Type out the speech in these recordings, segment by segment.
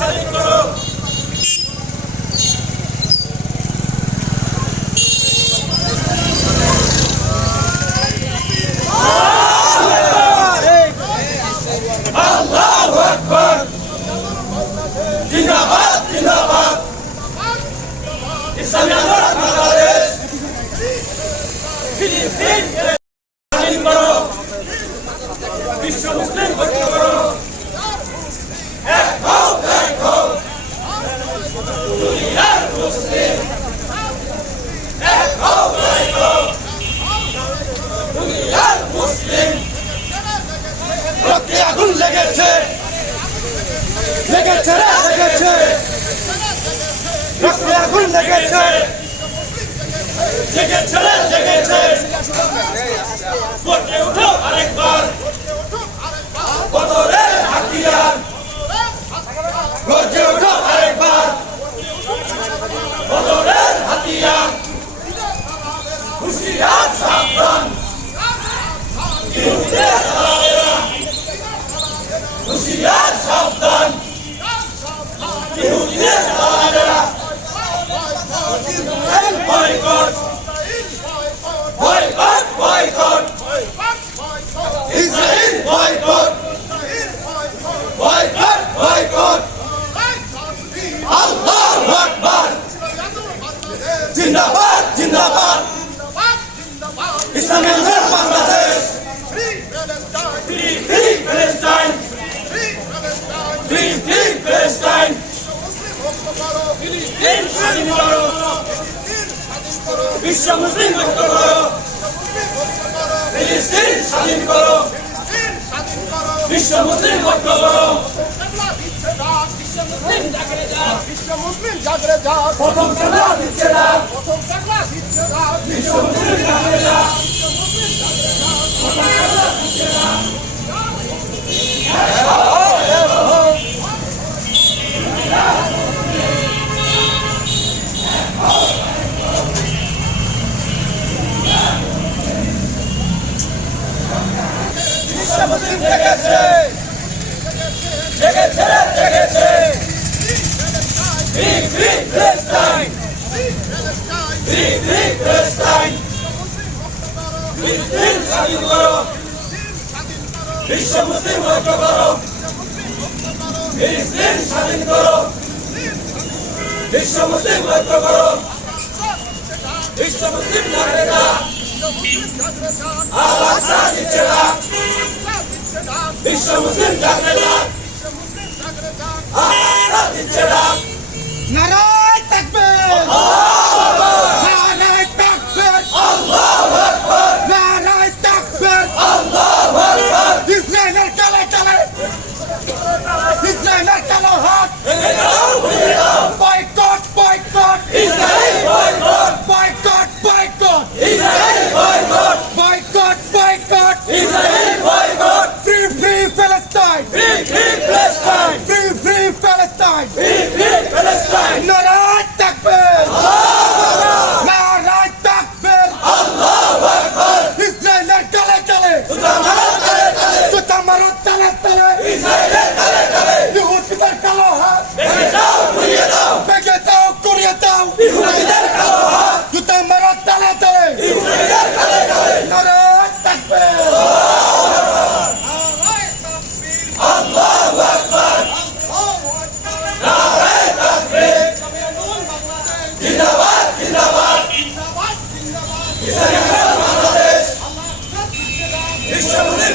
স্বাধীন করো। আল্লাহু আকবার জিন্দাবাদ জিন্দাবাদ ইসলামী আন্দোলন বাংলাদেশ ফিলিস্তিন স্বাধীন করো বিশ্ব মুসলিম ঐক্য করো এক হও এক হও দুনিয়ার মুসলিম এক হও এক হও দুনিয়ার মুসলিম রক্তে আগুন লেগেছে লেগেছে রে, লেগেছে রক্তে আগুন লেগেছে লেগেছে রে, বিশ্ব মুসলিম ঐক্য করো। ফিলিস্তিন স্বাধীন করো। বিশ্ব মুসলিম ঐক্য করো। বিশ্ব মুসলিম জাগরে যা প্রথম খেলা দিচ্ছে না। প্রথম পাগলা দিচ্ছে না। বিশ্ব মুসলিম জাগরে না। বিশ্ব মুসলিম ঐক্য করো। ফিলিস্তিন স্বাধীন করো। বিশ্ব মুসলিম ঐক্য করো। বিশ্ব মুসলিম বিশ্ব মুসলিম জাগে না আল দিচ্ছে না নারায় মারো তালে তালে ইসরায়েলের তালে তালে। ইহুদিদের কালো হাত। ভেঙে দাও ঘুরিয়ে দাও। ভেঙে দাও করিয়ে দাও। ইহুদিদের কালো হাত। জুতা মারো তালে তালে। ইসরায়েলের তালে তালে। আল্লাহু আকবার। জিন্দাবাদ জিন্দাবাদ। বাংলাদেশ। বিশ্ব মুসলিম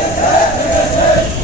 Resistência!